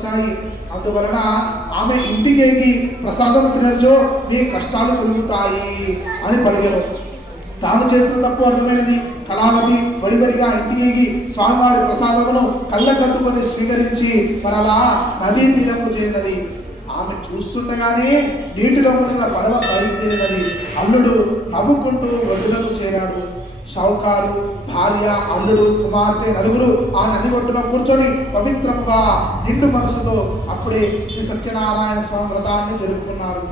వచ్చాయి. అందువలన ఆమె ఇంటికేకి ప్రసాదం తినరుచో మీ కష్టాలు కలుగుతాయి అని పలికారు. తాను చేసిన తప్పు అర్థమైనది కళావతి వడివడిగా ఇంటికి స్వామివారి ప్రసాదమును కళ్ళ కట్టుకొని స్వీకరించి మరలా నదీ తీరము చేరినది. ఆమె చూస్తుండగానే నీటిలో మునిగిన పడవ బయలుదేరినది. అల్లుడు నవ్వుకుంటూ ఒడ్డునకు చేరాడు. షౌకారు భార్య అల్లుడు కుమార్తె నలుగురు ఆ నది ఒడ్డున కూర్చొని పవిత్రముగా నిండు మనసుతో అప్పుడే శ్రీ సత్యనారాయణ స్వామి వ్రతాన్ని జరుపుకున్నారు.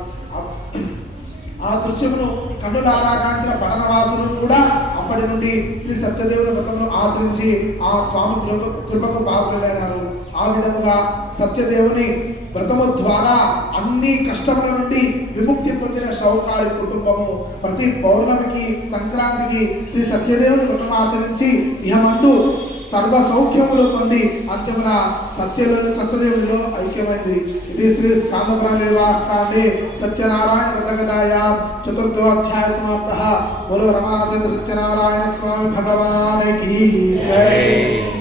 ఆ దృశ్యమును కన్నులారా కాంచిన పట్టణవాసులు కూడా అప్పటి నుండి శ్రీ సత్యదేవుని వ్రతమును ఆచరించి ఆ స్వామి కృపకు పాత్రులైనారు. ఆ విధముగా సత్యదేవుని వ్రతము ద్వారా అన్ని కష్టముల నుండి విముక్తి పొందిన షౌకారి కుటుంబము ప్రతి పౌర్ణమికి సంక్రాంతికి శ్రీ సత్యదేవుని వ్రతం ఆచరించి ఇహమంటూ సర్వ సౌఖ్యములు పొంది అంతిమున సత్యదేవునిలో ఐక్యమైంది. ఇది శ్రీ స్కాందపురాణ నిర్వాహకాండే సత్యనారాయణ వ్రతగదాయా చతుర్థోధ్యాయ సమాప్తః. బోలో రమాసహిత సత్యనారాయణ స్వామి భగవాన్ కీ జై.